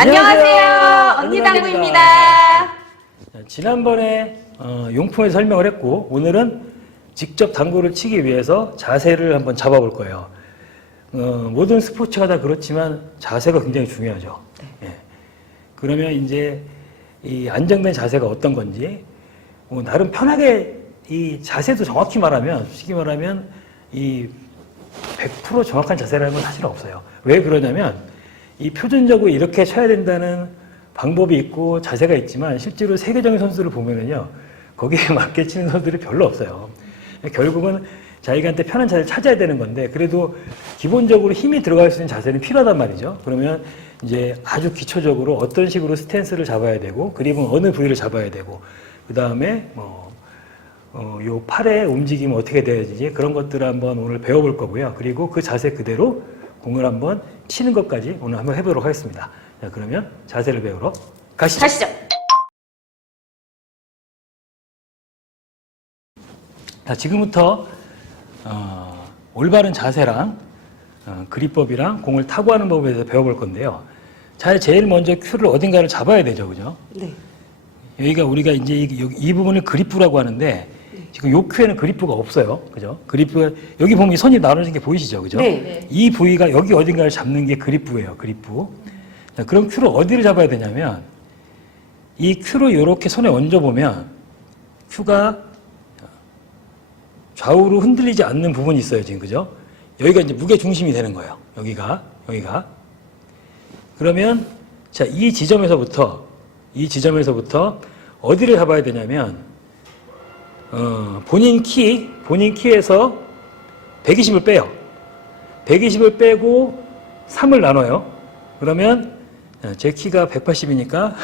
안녕하세요. 언니 당구입니다. 지난번에 용품에서 설명을 했고 오늘은 직접 당구를 치기 위해서 자세를 한번 잡아볼 거예요. 모든 스포츠가 다 그렇지만 자세가 굉장히 중요하죠. 예. 그러면 이제 이 안정된 자세가 어떤 건지 나름 편하게 이 자세도 정확히 말하면 솔직히 말하면 이 100% 정확한 자세라는 건 사실 없어요. 왜 그러냐면 이 표준적으로 이렇게 쳐야 된다는 방법이 있고 자세가 있지만 실제로 세계적인 선수들을 보면은요 거기에 맞게 치는 선수들이 별로 없어요. 결국은 자기한테 편한 자세를 찾아야 되는 건데 그래도 기본적으로 힘이 들어갈 수 있는 자세는 필요하단 말이죠. 그러면 이제 아주 기초적으로 어떤 식으로 스탠스를 잡아야 되고 그립은 어느 부위를 잡아야 되고 그 다음에 요 팔의 움직임은 어떻게 돼야 되지 그런 것들을 한번 오늘 배워볼 거고요. 그리고 그 자세 그대로 공을 한번 치는 것까지 오늘 한번 해보도록 하겠습니다. 자, 그러면 자세를 배우러 가시죠. 자, 지금부터 올바른 자세랑 그립법이랑 공을 타고 하는 법에 대해서 배워볼 건데요. 제일 먼저 큐를 어딘가를 잡아야 되죠, 그죠? 네. 여기가 우리가 이제 이 부분을 그립부라고 하는데 지금 요 큐에는 그립부가 없어요, 그죠? 그립부 여기 보면 이 선이 나눠진 게 보이시죠, 그죠? 네. 이 부위가 여기 어딘가를 잡는 게 그립부예요, 그립부. 자, 그럼 큐를 어디를 잡아야 되냐면 이 큐를 이렇게 손에 얹어 보면 큐가 좌우로 흔들리지 않는 부분이 있어요, 지금 그죠? 여기가 이제 무게 중심이 되는 거예요. 여기가. 그러면 자, 이 지점에서부터 어디를 잡아야 되냐면 본인 키에서 120을 빼요. 120을 빼고 3을 나눠요. 그러면 제 키가 180이니까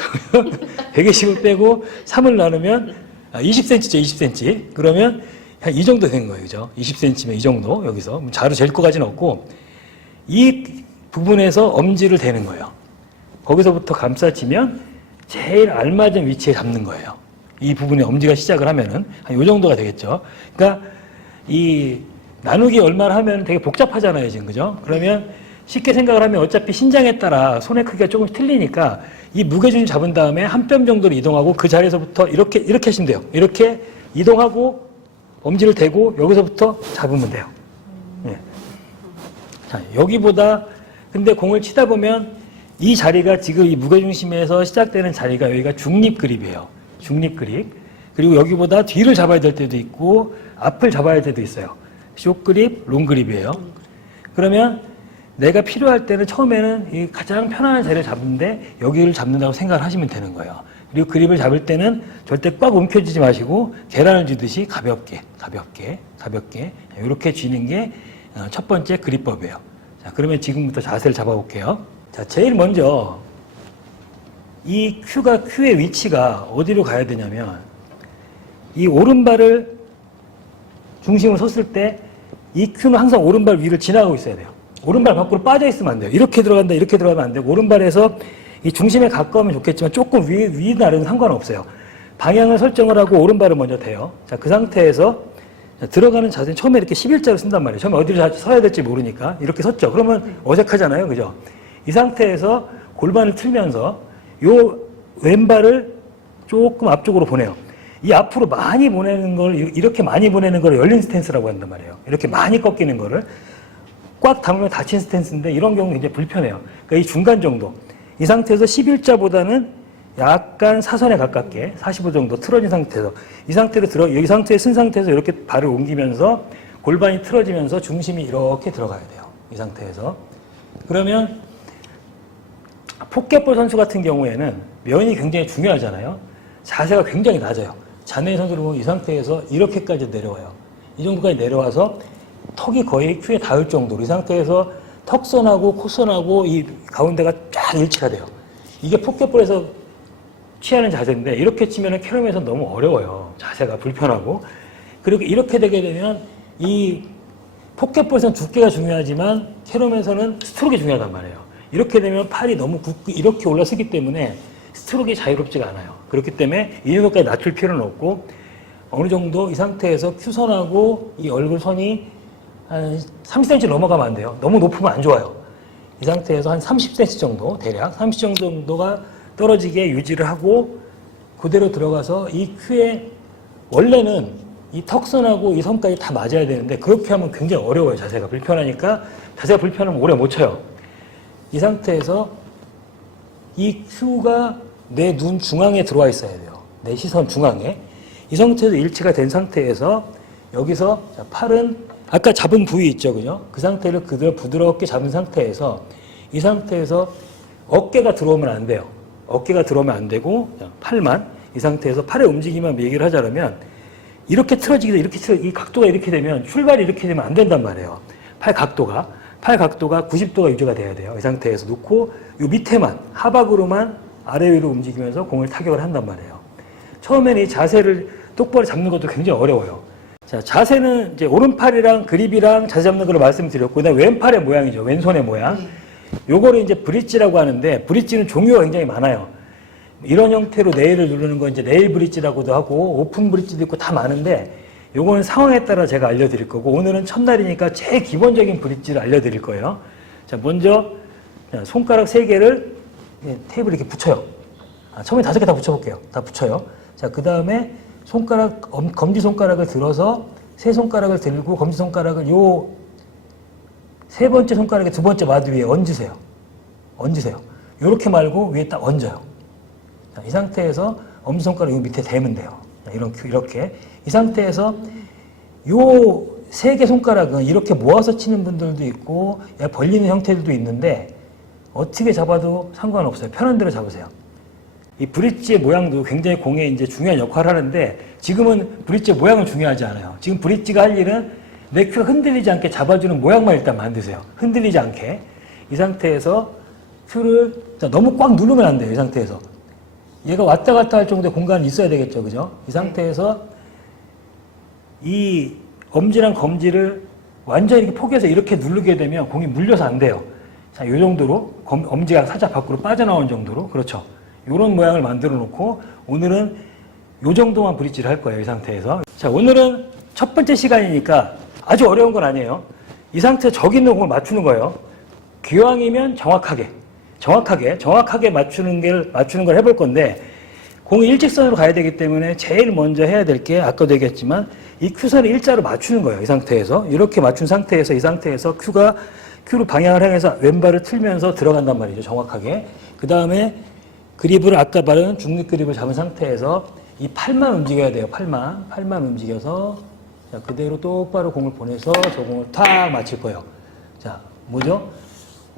120을 빼고 3을 나누면 20cm죠, 20cm. 그러면 한 이 정도 되는 거예요, 그죠? 20cm면 이 정도, 여기서. 자로 잴 거까지는 없고, 이 부분에서 엄지를 대는 거예요. 거기서부터 감싸치면 제일 알맞은 위치에 잡는 거예요. 이 부분에 엄지가 시작을 하면은, 한 요 정도가 되겠죠. 그러니까, 이 나누기 얼마나 하면 되게 복잡하잖아요, 지금, 그죠? 그러면 쉽게 생각을 하면 어차피 신장에 따라 손의 크기가 조금씩 틀리니까 이 무게중심 잡은 다음에 한 뼘 정도로 이동하고 그 자리에서부터 이렇게 하시면 돼요. 이렇게 이동하고 엄지를 대고 여기서부터 잡으면 돼요. 예. 자, 여기보다 근데 공을 치다 보면 이 자리가 지금 이 무게중심에서 시작되는 자리가 여기가 중립 그립이에요. 중립 그립. 그리고 여기보다 뒤를 잡아야 될 때도 있고 앞을 잡아야 될 때도 있어요. 숏 그립, 롱 그립이에요. 그러면 내가 필요할 때는 처음에는 이 가장 편안한 자리를 잡는데 여기를 잡는다고 생각을 하시면 되는 거예요. 그리고 그립을 잡을 때는 절대 꽉 움켜쥐지 마시고 계란을 쥐듯이 가볍게 이렇게 쥐는 게 첫 번째 그립법이에요. 자, 그러면 지금부터 자세를 잡아볼게요. 자, 제일 먼저 이 큐의 위치가 어디로 가야 되냐면 이 오른발을 중심으로 섰을 때 이 큐는 항상 오른발 위를 지나가고 있어야 돼요. 오른발 밖으로 빠져 있으면 안 돼요. 이렇게 들어간다, 이렇게 들어가면 안 되고 오른발에서 이 중심에 가까우면 좋겠지만 조금 위나 아래는 상관없어요. 방향을 설정을 하고 오른발을 먼저 대요. 자, 그 상태에서 들어가는 자세는 처음에 이렇게 11자로 쓴단 말이에요. 처음에 어디를 서야 될지 모르니까 이렇게 섰죠. 그러면 어색하잖아요, 그죠? 이 상태에서 골반을 틀면서 요 왼발을 조금 앞쪽으로 보내요. 이 앞으로 많이 보내는 걸 이렇게 많이 보내는 걸 열린 스탠스라고 한단 말이에요. 이렇게 많이 꺾이는 거를 꽉 담으면 닫힌 스탠스인데 이런 경우는 굉장히 불편해요. 그러니까 이 중간 정도. 이 상태에서 11자보다는 약간 사선에 가깝게 45 정도 틀어진 상태에서 이 상태로 이 상태에 쓴 상태에서 이렇게 발을 옮기면서 골반이 틀어지면서 중심이 이렇게 들어가야 돼요. 이 상태에서. 그러면 포켓볼 선수 같은 경우에는 면이 굉장히 중요하잖아요. 자세가 굉장히 낮아요. 자네 선수를 보면 이 상태에서 이렇게까지 내려와요. 이 정도까지 내려와서 턱이 거의 큐에 닿을 정도로 이 상태에서 턱선하고 코선하고 이 가운데가 쫙 일치가 돼요. 이게 포켓볼에서 취하는 자세인데 이렇게 치면 캐럼에서 너무 어려워요. 자세가 불편하고. 그리고 이렇게 되게 되면 이 포켓볼에서는 두께가 중요하지만 캐럼에서는 스트로크가 중요하단 말이에요. 이렇게 되면 팔이 너무 굳고 이렇게 올라서기 때문에 스트로크가 자유롭지가 않아요. 그렇기 때문에 이 정도까지 낮출 필요는 없고 어느 정도 이 상태에서 큐선하고 이 얼굴 선이 한 30cm 넘어가면 안 돼요. 너무 높으면 안 좋아요. 이 상태에서 한 30cm 정도, 대략 30cm 정도가 떨어지게 유지를 하고 그대로 들어가서 이 큐에 원래는 이 턱선하고 이 선까지 다 맞아야 되는데 그렇게 하면 굉장히 어려워요. 자세가 불편하니까. 자세가 불편하면 오래 못 쳐요. 이 상태에서 이 큐가 내 눈 중앙에 들어와 있어야 돼요. 내 시선 중앙에. 이 상태에서 일치가 된 상태에서 여기서 팔은 아까 잡은 부위 있죠, 그죠? 그 상태를 그대로 부드럽게 잡은 상태에서 이 상태에서 어깨가 들어오면 안 돼요. 어깨가 들어오면 안 되고 팔만 이 상태에서 팔의 움직임만 얘기를 하자면 이렇게 틀어지게 이 각도가 이렇게 되면 출발이 이렇게 되면 안 된단 말이에요. 팔 각도가 90도가 유지가 돼야 돼요. 이 상태에서 놓고 요 밑에만 하박으로만 아래 위로 움직이면서 공을 타격을 한단 말이에요. 처음에는 이 자세를 똑바로 잡는 것도 굉장히 어려워요. 자, 자세는 이제 오른팔이랑 그립이랑 자세 잡는 걸 말씀드렸고, 그다음에 왼팔의 모양이죠. 왼손의 모양. 요거를 이제 브릿지라고 하는데, 브릿지는 종류가 굉장히 많아요. 이런 형태로 네일을 누르는 건 이제 네일 브릿지라고도 하고, 오픈 브릿지도 있고 다 많은데, 요거는 상황에 따라 제가 알려드릴 거고, 오늘은 첫날이니까 제일 기본적인 브릿지를 알려드릴 거예요. 자, 먼저, 손가락 3개를 테이블에 이렇게 붙여요. 처음에 5개 다 붙여볼게요. 다 붙여요. 자, 그 다음에 손가락, 검지손가락을 들어서 세 손가락을 들고 검지손가락을 요 세 번째 손가락의 두 번째 마디 위에 얹으세요. 얹으세요. 요렇게 말고 위에 딱 얹어요. 자, 이 상태에서 엄지손가락 요 밑에 대면 돼요. 자, 이렇게. 이 상태에서 요 세 개 손가락은 이렇게 모아서 치는 분들도 있고 벌리는 형태들도 있는데 어떻게 잡아도 상관없어요. 편한 대로 잡으세요. 이 브릿지의 모양도 굉장히 공에 이제 중요한 역할을 하는데 지금은 브릿지의 모양은 중요하지 않아요. 지금 브릿지가 할 일은 내 큐가 흔들리지 않게 잡아주는 모양만 일단 만드세요. 흔들리지 않게. 이 상태에서 큐를 너무 꽉 누르면 안 돼요. 이 상태에서. 얘가 왔다 갔다 할 정도의 공간이 있어야 되겠죠. 그죠? 이 상태에서 이 엄지랑 검지를 완전히 이렇게 포개서 이렇게 누르게 되면 공이 물려서 안 돼요. 자, 요 정도로 엄지가 살짝 밖으로 빠져나오는 정도로. 그렇죠. 요런 모양을 만들어 놓고 오늘은 요 정도만 브릿지를 할 거예요. 이 상태에서. 자, 오늘은 첫 번째 시간이니까 아주 어려운 건 아니에요. 이 상태에서 저기 있는 공을 맞추는 거예요. 기왕이면 정확하게 맞추는 걸 해볼 건데 공이 일직선으로 가야 되기 때문에 제일 먼저 해야 될 게 아까도 얘기했지만 이 큐선을 일자로 맞추는 거예요. 이 상태에서. 이렇게 맞춘 상태에서 이 상태에서 큐로 방향을 향해서 왼발을 틀면서 들어간단 말이죠. 정확하게. 그 다음에 그립을 아까 말한 중립 그립을 잡은 상태에서 이 팔만 움직여야 돼요. 팔만 움직여서 자, 그대로 똑바로 공을 보내서 저 공을 탁 맞힐 거예요. 자, 뭐죠?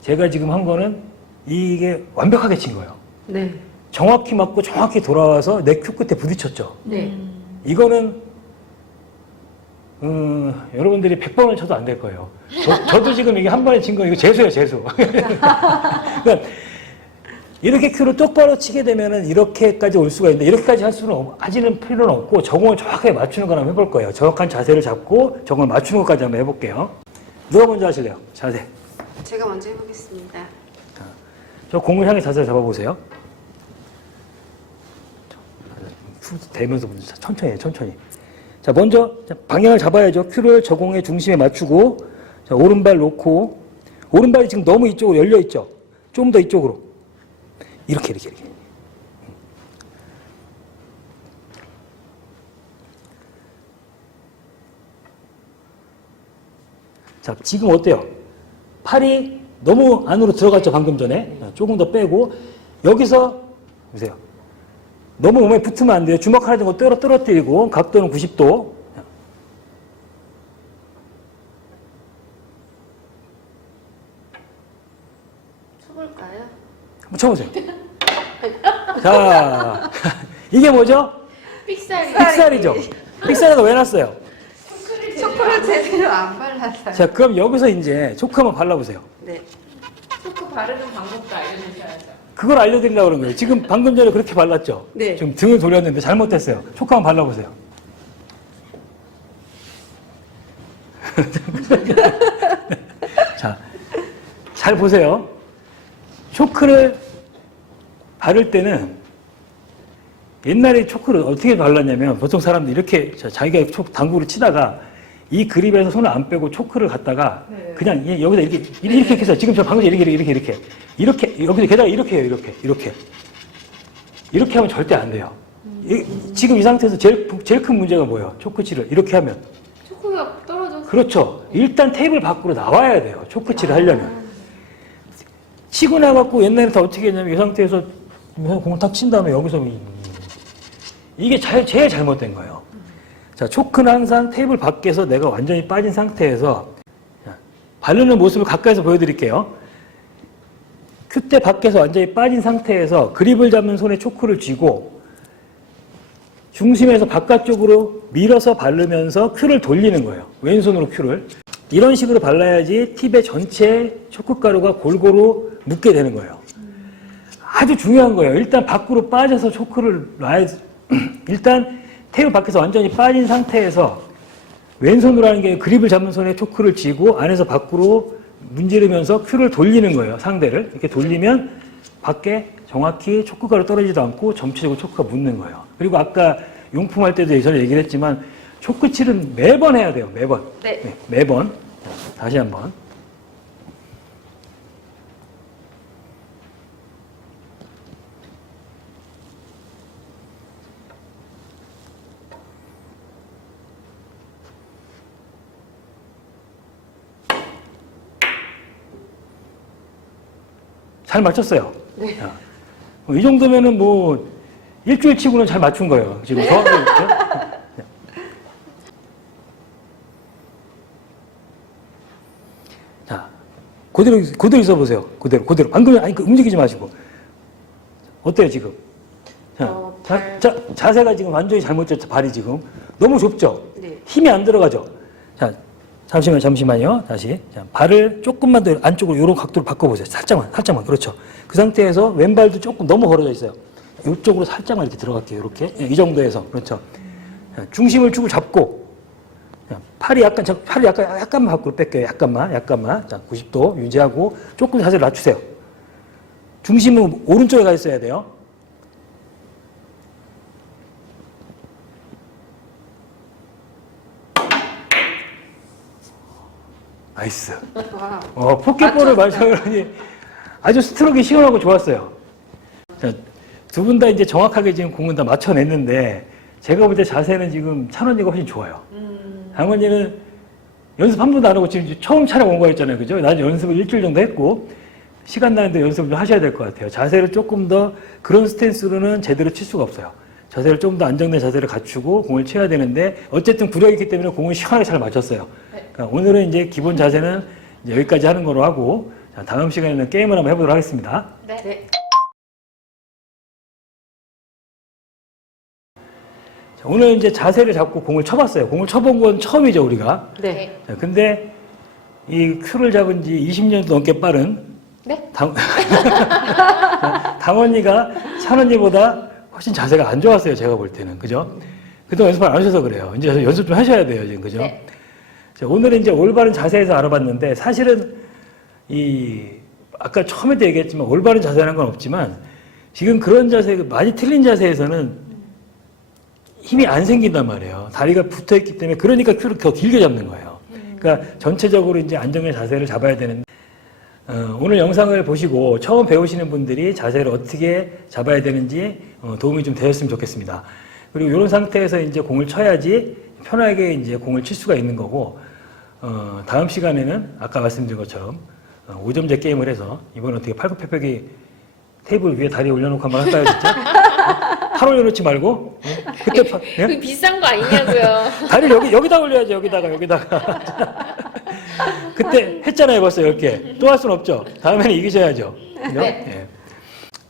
제가 지금 한 거는 이게 완벽하게 친 거예요. 네. 정확히 맞고 정확히 돌아와서 내 큐 끝에 부딪혔죠. 네. 이거는 여러분들이 100번을 쳐도 안 될 거예요. 저도 지금 이게 한 번에 친 거 이거 재수예요, 재수. 그러니까 이렇게 큐를 똑바로 치게 되면은 이렇게까지 올 수가 있는데 이렇게까지 하지는 필요는 없고 저공을 정확하게 맞추는 걸 한번 해볼 거예요. 정확한 자세를 잡고 저공을 맞추는 것까지 한번 해볼게요. 누가 먼저 하실래요? 자세. 제가 먼저 해보겠습니다. 저 공을 향해 자세를 잡아보세요. 대면서 천천히 해요, 천천히. 자, 먼저 방향을 잡아야죠. 큐를 저 공의 중심에 맞추고 자, 오른발 놓고 오른발이 지금 너무 이쪽으로 열려 있죠. 좀 더 이쪽으로. 이렇게. 자, 지금 어때요? 팔이 너무 안으로 들어갔죠, 방금 전에. 조금 더 빼고, 여기서, 보세요. 너무 몸에 붙으면 안 돼요. 주먹 하나 정도 떨어뜨리고, 각도는 90도. 쳐볼까요? 한번 쳐보세요. 자, 이게 뭐죠? 삑살이죠. 삑살이가 왜 났어요? 초코를 제대로 안 발랐어요. 자, 그럼 여기서 이제 초코 한번 발라보세요. 네. 초코 바르는 방법도 알려주셔야죠. 그걸 알려드리려고 그런 거예요. 지금 방금 전에 그렇게 발랐죠? 네. 지금 등을 돌렸는데 잘못됐어요. 초코 한번 발라보세요. 자, 잘 보세요. 초크를 바를 때는 옛날에 초크를 어떻게 발랐냐면 보통 사람들이 이렇게 자기가 당구를 치다가 이 그립에서 손을 안 빼고 초크를 갖다가 네. 그냥 여기다 이렇게 해서 지금 저 방금 이렇게 여기서 게다가 이렇게 해요. 이렇게 하면 절대 안 돼요. 지금 이 상태에서 제일 큰 문제가 뭐예요? 초크칠을 이렇게 하면. 초코가 떨어져서. 그렇죠. 일단 테이블 밖으로 나와야 돼요. 초크칠을 하려면. 치고 나갖고 옛날에 다 어떻게 했냐면 이 상태에서 공을 탁 친 다음에 여기서 이게 제일 잘못된 거예요. 자, 초크는 항상 테이블 밖에서 내가 완전히 빠진 상태에서 바르는 모습을 가까이서 보여드릴게요. 큐대 밖에서 완전히 빠진 상태에서 그립을 잡는 손에 초크를 쥐고 중심에서 바깥쪽으로 밀어서 바르면서 큐를 돌리는 거예요. 왼손으로 큐를. 이런 식으로 발라야지 팁의 전체 초크가루가 골고루 묻게 되는 거예요. 아주 중요한 거예요. 일단 밖으로 빠져서 초크를 놔야지. 일단 테이블 밖에서 완전히 빠진 상태에서 왼손으로 하는 게 그립을 잡는 손에 초크를 쥐고 안에서 밖으로 문지르면서 큐를 돌리는 거예요. 상대를. 이렇게 돌리면 밖에 정확히 초크가루 떨어지지도 않고 전체적으로 초크가 묻는 거예요. 그리고 아까 용품 할 때도 예전에 얘기를 했지만 초크칠은 매번 해야 돼요. 매번. 네. 네, 매번. 다시 한번. 잘 맞췄어요. 네. 자, 이 정도면은 뭐 일주일 치고는 잘 맞춘 거예요. 지금 정확히. 자, 그대로 있어보세요. 그대로. 방금 움직이지 마시고. 어때요 지금? 자, 자세가 지금 완전히 잘못됐죠. 발이 지금 너무 좁죠. 네. 힘이 안 들어가죠. 자, 잠시만요. 다시. 자, 발을 조금만 더 안쪽으로 이런 각도로 바꿔보세요. 살짝만. 그렇죠. 그 상태에서 왼발도 조금 너무 걸어져 있어요. 이쪽으로 살짝만 이렇게 들어갈게요. 이렇게. 이 정도에서. 그렇죠. 자, 중심을 주고 잡고. 자, 팔이 약간만 밖으로 뺄게요. 약간만. 자, 90도 유지하고 조금 자세를 낮추세요. 중심은 오른쪽에 가 있어야 돼요. 나이스. 와. 포켓볼을 맞춰보니 아주 스트로크가 시원하고 좋았어요. 두 분 다 이제 정확하게 지금 공은 다 맞춰냈는데 제가 볼 때 자세는 지금 찬원이가 훨씬 좋아요. 장원이는 연습 한 번도 안 하고 지금 처음 촬영 온 거였잖아요. 그죠? 난 연습을 일주일 정도 했고 시간 나는데 연습을 좀 하셔야 될 것 같아요. 자세를 조금 더 그런 스탠스로는 제대로 칠 수가 없어요. 자세를 좀 더 안정된 자세를 갖추고 공을 쳐야 되는데 어쨌든 구력이 있기 때문에 공을 시원하게 잘 맞췄어요. 그러니까 오늘은 이제 기본 자세는 이제 여기까지 하는 거로 하고 자, 다음 시간에는 게임을 한번 해보도록 하겠습니다. 네. 자, 오늘 이제 자세를 잡고 공을 쳐봤어요. 공을 쳐본 건 처음이죠, 우리가. 네. 자, 근데 이 큐를 잡은 지 20년 넘게 빠른 네? 당원이가 찬원이보다 훨씬 자세가 안 좋았어요, 제가 볼 때는. 그죠? 그동안 연습을 안 하셔서 그래요. 이제 연습 좀 하셔야 돼요, 지금. 그죠? 네. 자, 오늘은 이제 올바른 자세에서 알아봤는데 사실은 아까 처음에도 얘기했지만 올바른 자세라는 건 없지만 지금 그런 자세, 많이 틀린 자세에서는 힘이 안 생긴단 말이에요. 다리가 붙어 있기 때문에 그러니까 큐를 더 길게 잡는 거예요. 그러니까 전체적으로 이제 안정된 자세를 잡아야 되는데 오늘 영상을 보시고 처음 배우시는 분들이 자세를 어떻게 잡아야 되는지 도움이 좀 되었으면 좋겠습니다. 그리고 이런 상태에서 이제 공을 쳐야지 편하게 이제 공을 칠 수가 있는 거고 다음 시간에는 아까 말씀드린 것처럼 5점제 게임을 해서 이번에 어떻게 팔굽혀펴기 테이블 위에 다리 올려놓고 한번 할까요, 진짜? 팔 올려놓지 말고 그때 예? 그 비싼 거 아니냐고요. 다리를 여기다 올려야지 여기다가 그때 했잖아요 벌써 10개 또 할 수는 없죠. 다음에는 이기셔야죠. 그죠? 네. 예.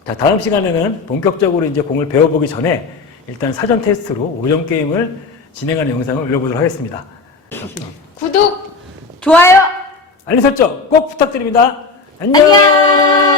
자, 다음 시간에는 본격적으로 이제 공을 배워보기 전에 일단 사전 테스트로 5점 게임을 진행하는 영상을 올려보도록 하겠습니다. 구독! 좋아요. 알림 설정 꼭 부탁드립니다. 안녕. 안녕.